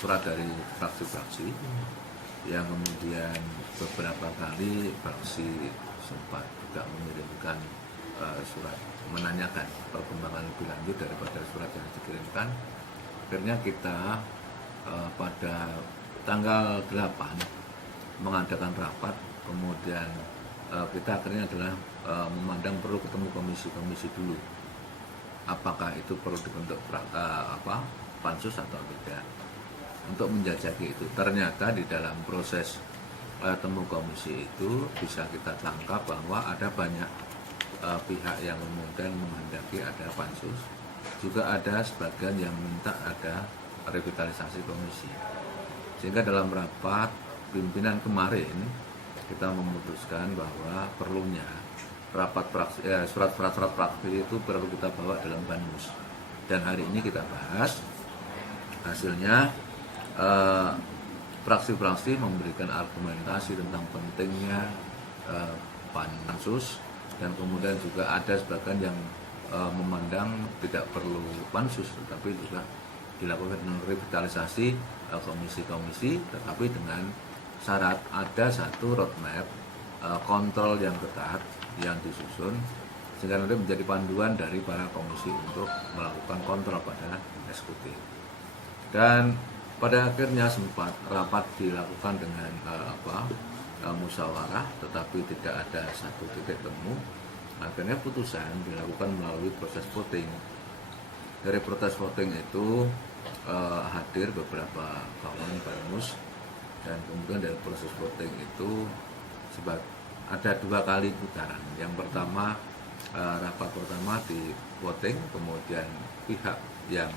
surat dari fraksi-fraksi yang kemudian beberapa kali fraksi sempat juga mengirimkan surat menanyakan perkembangan lebih lanjut daripada surat yang dikirimkan. Akhirnya kita pada tanggal 8 mengadakan rapat, kemudian kita akhirnya adalah memandang perlu ketemu komisi-komisi dulu. Apakah itu perlu dibentuk pansus atau tidak, untuk menjajaki itu. Ternyata di dalam proses temu komisi itu bisa kita tangkap bahwa ada banyak pihak yang kemudian menghendaki ada pansus, juga ada sebagian yang minta ada revitalisasi komisi. Sehingga dalam rapat pimpinan kemarin kita memutuskan bahwa perlunya surat-surat fraksi itu perlu kita bawa dalam Banmus. Dan hari ini kita bahas hasilnya. Fraksi-fraksi memberikan argumentasi tentang pentingnya pansus, dan kemudian juga ada sebagian yang memandang tidak perlu pansus, tetapi juga dilakukan dengan revitalisasi komisi-komisi, tetapi dengan syarat ada satu roadmap kontrol yang ketat yang disusun, sehingga nanti menjadi panduan dari para komisi untuk melakukan kontrol pada eksekutif. Dan pada akhirnya sempat rapat dilakukan dengan musyawarah, tetapi tidak ada satu titik temu. Akhirnya putusan dilakukan melalui proses voting. Dari proses voting itu hadir beberapa kawan Banmus, dan kemudian dari proses voting itu ada 2 kali putaran. Yang pertama, rapat pertama di voting, kemudian pihak yang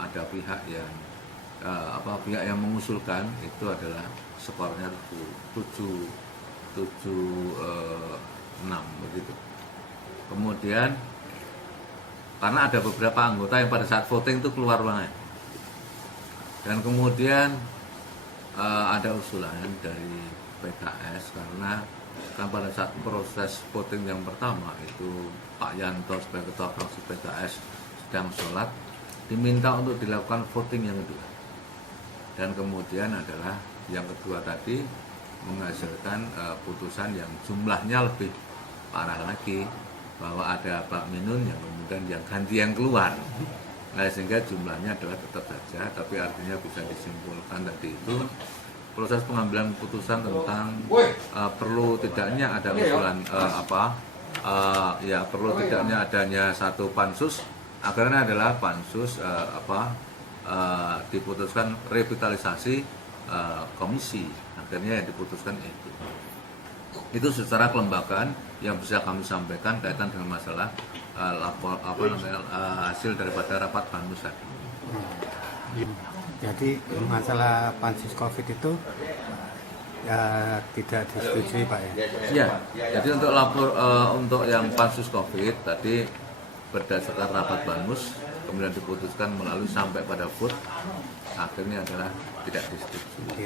ada pihak yang mengusulkan itu adalah skornya 7-6 begitu. Kemudian karena ada beberapa anggota yang pada saat voting itu keluar ruangan, dan kemudian ada usulan dari PKS, karena kan pada saat proses voting yang pertama itu Pak Yanto sebagai ketua fraksi PKS sedang sholat, diminta untuk dilakukan voting yang kedua. Dan kemudian adalah yang kedua tadi menghasilkan putusan yang jumlahnya lebih parah lagi, bahwa ada Pak Minun yang kemudian yang ganti yang keluar. Nah, sehingga jumlahnya adalah tetap saja, tapi artinya bisa disimpulkan tadi itu proses pengambilan putusan tentang perlu tidaknya ada usulan perlu tidaknya adanya satu pansus, akhirnya adalah pansus diputuskan revitalisasi komisi. Akhirnya yang diputuskan itu secara kelembagaan yang bisa kami sampaikan kaitan dengan masalah hasil daripada rapat Banmus tadi. Jadi masalah pansus COVID itu tidak disetujui, Pak ya? Ya, jadi untuk yang pansus COVID tadi berdasarkan rapat Banmus kemudian diputuskan melalui sampai pada vote, akhirnya adalah tidak disetujui.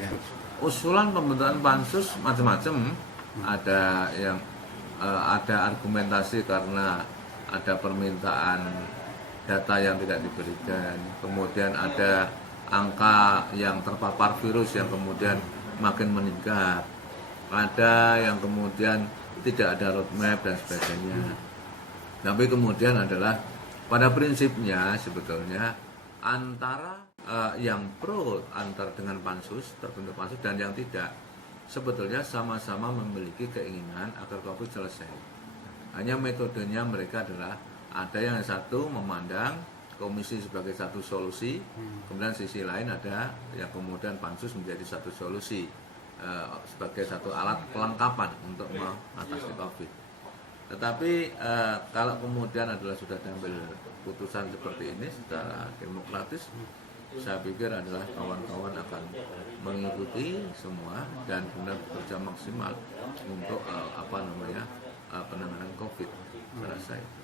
Usulan pembentukan pansus macam-macam, ada yang ada argumentasi karena ada permintaan data yang tidak diberikan, kemudian ada angka yang terpapar virus yang kemudian makin meningkat, ada yang kemudian tidak ada roadmap dan sebagainya. Tapi kemudian adalah pada prinsipnya sebetulnya antara yang pro dengan pansus, terbentuk pansus, dan yang tidak, sebetulnya sama-sama memiliki keinginan agar COVID selesai. Hanya metodenya mereka adalah ada yang satu memandang komisi sebagai satu solusi, kemudian sisi lain ada yang kemudian pansus menjadi satu solusi sebagai satu alat pelengkapan untuk mengatasi COVID. Tetapi kalau kemudian adalah sudah diambil putusan seperti ini secara demokratis, saya pikir adalah kawan-kawan akan mengikuti semua dan benar bekerja maksimal untuk penanganan COVID selesai.